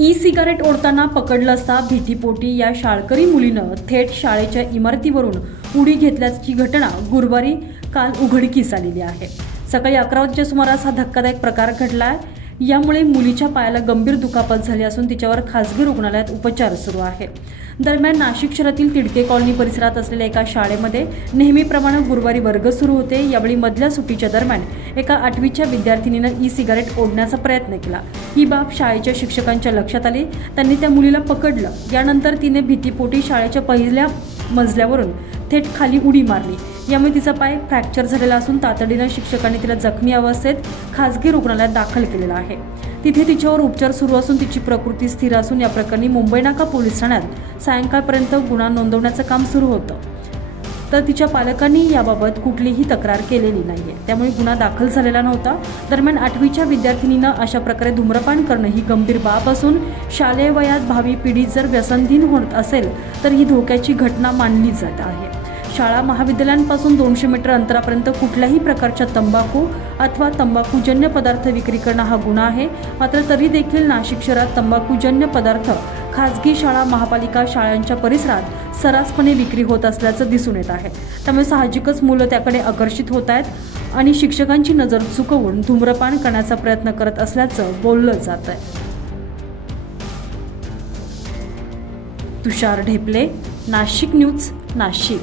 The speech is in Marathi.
ई सिगारेट ओढताना पकडलं असता भीतीपोटी या शाळकरी मुलीनं थेट शाळेच्या इमारतीवरून उडी घेतल्याची घटना गुरुवारी काल उघडकीस आलेली आहे. सकाळी अकरा वाजच्या सुमारास हा धक्कादायक प्रकार घडला आहे. यामुळे मुलीच्या पायाला गंभीर दुखापत झाली असून तिच्यावर खासगी रुग्णालयात उपचार सुरू आहे. दरम्यान नाशिक शहरातील तिडके कॉलनी परिसरात असलेल्या एका शाळेमध्ये नेहमीप्रमाणे गुरुवारी वर्ग सुरू होते. यावेळी मधल्या सुट्टीच्या दरम्यान एका आठवीच्या विद्यार्थिनीनं ई सिगारेट ओढण्याचा प्रयत्न केला. ही बाब शाळेच्या शिक्षकांच्या लक्षात आली. त्यांनी त्या मुलीला पकडलं. यानंतर तिने भीतीपोटी शाळेच्या पहिल्या मजल्यावरून थेट खाली उडी मारली. यामुळे तिचा पाय फ्रॅक्चर झालेला असून तातडीनं शिक्षकांनी तिला जखमी अवस्थेत खासगी रुग्णालयात दाखल केलेला आहे. तिथे तिच्यावर उपचार सुरू असून तिची प्रकृती स्थिर असून या प्रकरणी मुंबई नाका पोलीस ठाण्यात सायंकाळपर्यंत गुन्हा नोंदवण्याचं काम सुरू होतं. तर तिच्या पालकांनी याबाबत कुठलीही तक्रार केलेली नाहीये. त्यामुळे गुन्हा दाखल झालेला नव्हता. दरम्यान आठवीच्या विद्यार्थिनीनं अशा प्रकारे धूम्रपान करणं ही गंभीर बाब असून शालेय वयात भावी पिढी जर व्यसनधीन होत असेल तर ही धोक्याची घटना मानली जात आहे. शाळा महाविद्यालयांपासून दोनशे मीटर अंतरापर्यंत कुठल्याही प्रकारच्या तंबाखू अथवा तंबाखूजन्य पदार्थ विक्री करणं हा गुन्हा आहे. मात्र तरी देखील नाशिक शहरात तंबाखूजन्य पदार्थ खाजगी शाळा महापालिका शाळांच्या परिसरात सर्रासपणे विक्री होत असल्याचं दिसून येत आहे. त्यामुळे साहजिकच मुलं त्याकडे आकर्षित होत आहेत आणि शिक्षकांची नजर चुकवून धूम्रपान करण्याचा प्रयत्न करत असल्याचं बोललं जात आहे. तुषार ढेपले नाशिक न्यूज नाशिक.